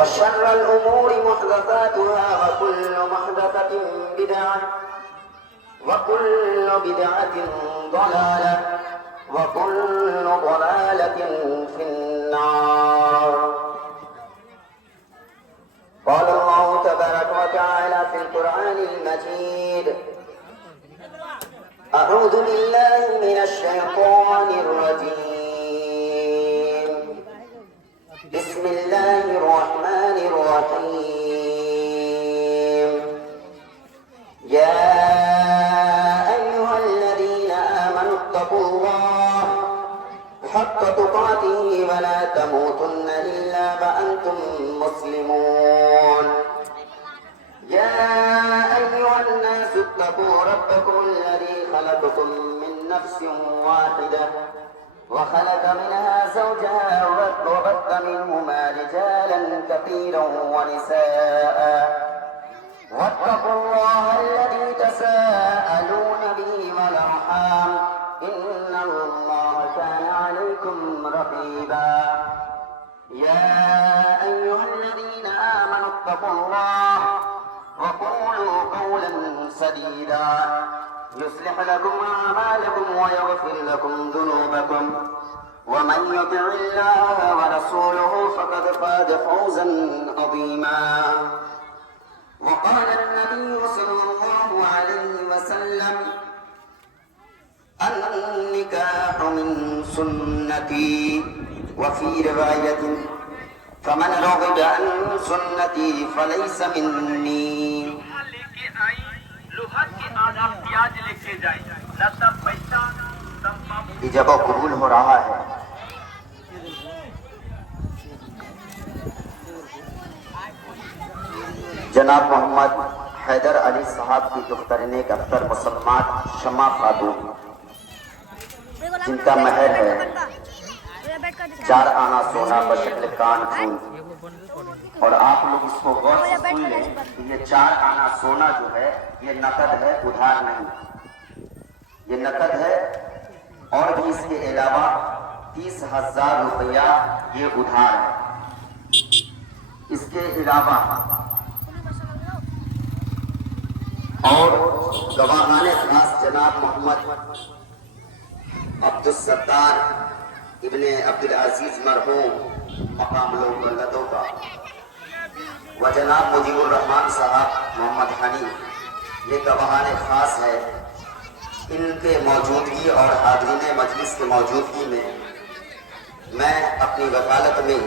وشر الأمور محدثاتها وكل محدثة بدعة وكل بدعة ضلالة وكل ضلالة في النار. قال الله تبارك وتعالى في القرآن المجيد: أعوذ بالله من الشيطان الرجيم. بسم الله الرحمن الرحيم. يا أيها الذين آمنوا اتقوا الله حق تقاته ولا تموتن إلا وأنتم مسلمون. يا أيها الناس اتقوا ربكم الذي خلقكم من نفس واحدة وخلق منها زوجها وبث منهما رجالا كثيرا ونساء واتقوا الله الذي تساءلون به والأرحام إن الله كان عليكم رقيبا. يا أيها الذين آمنوا اتقوا الله وقولوا قولا سديدا يصلح لكم أعمالكم ويغفر لكم ذنوبكم ومن يطع الله ورسوله فقد فاز فوزا عظيما. وقال النبي صلى الله عليه وسلم: النكاح من سنتي وفي رواية فمن رغب عن سنتي فليس مني. جب قبول ہو رہا ہے جناب محمد حیدر علی صاحب کی دخترین اختر مسلمان شمع خاتون، جن کا مہر ہے 4 آنا سونا بشکل کان پھول. اور آپ لوگ اس کو غور سے سن لیں کہ یہ 4 آنا سونا جو ہے یہ نقد ہے، ادھار نہیں. یہ نقد ہے اور بھی اس کے علاوہ 30,000 روپیہ یہ ادھار ہے. اس کے علاوہ اور گواہان خاص جناب محمد عبدالستار ابن عبدالعزیز مرحوم مقام لدو کا و جناب مجیب الرحمان صاحب محمد حنی، یہ گواہان خاص ہے. ان کے موجودگی اور حاضرین مجلس کے موجودگی میں اپنی وکالت میں